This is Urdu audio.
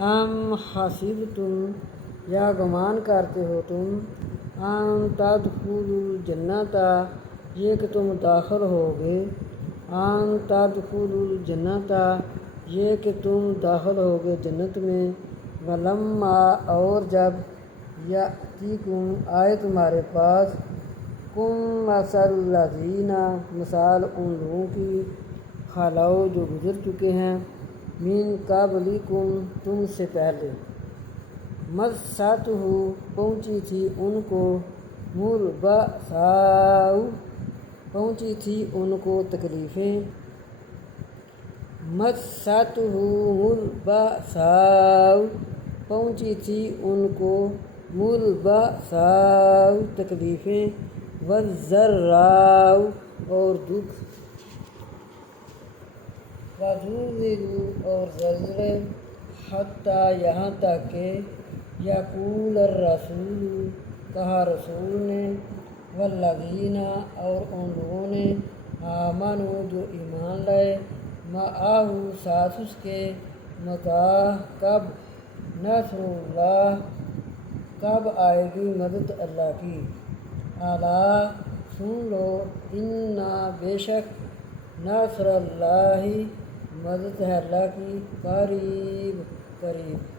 ام حسبتم یا گمان کرتے ہو تم ان تدخلوا الجنت یہ کہ تم داخل ہوگے ان تدخلوا الجنت یہ کہ تم داخل ہوگے جنت میں ولما اور جب یأتیکم آئے تمہارے پاس کم مثل الذین مثال ان لوگوں کی خلو جو گزر چکے ہیں من قبلکم تم سے پہلے مستہ پہنچی تھی ان کو البأساء پہنچی تھی ان کو تکلیفیں مستہ البأساء پہنچی تھی ان کو البأساء تکلیفیں والضراء اور دکھ وزلزلوا اور زلزلے حتیٰ یہاں تک کہ یقول الرسول کہا رسول نے والذین اور ان لوگوں نے آمنوا جو ایمان لائے معہ ساتھ اس کے متى کب نصر اللہ کب آئے گی مدد اللہ کی الا سن لو ان بے شک نصر اللہ مدد ہے اللہ کی قریب قریب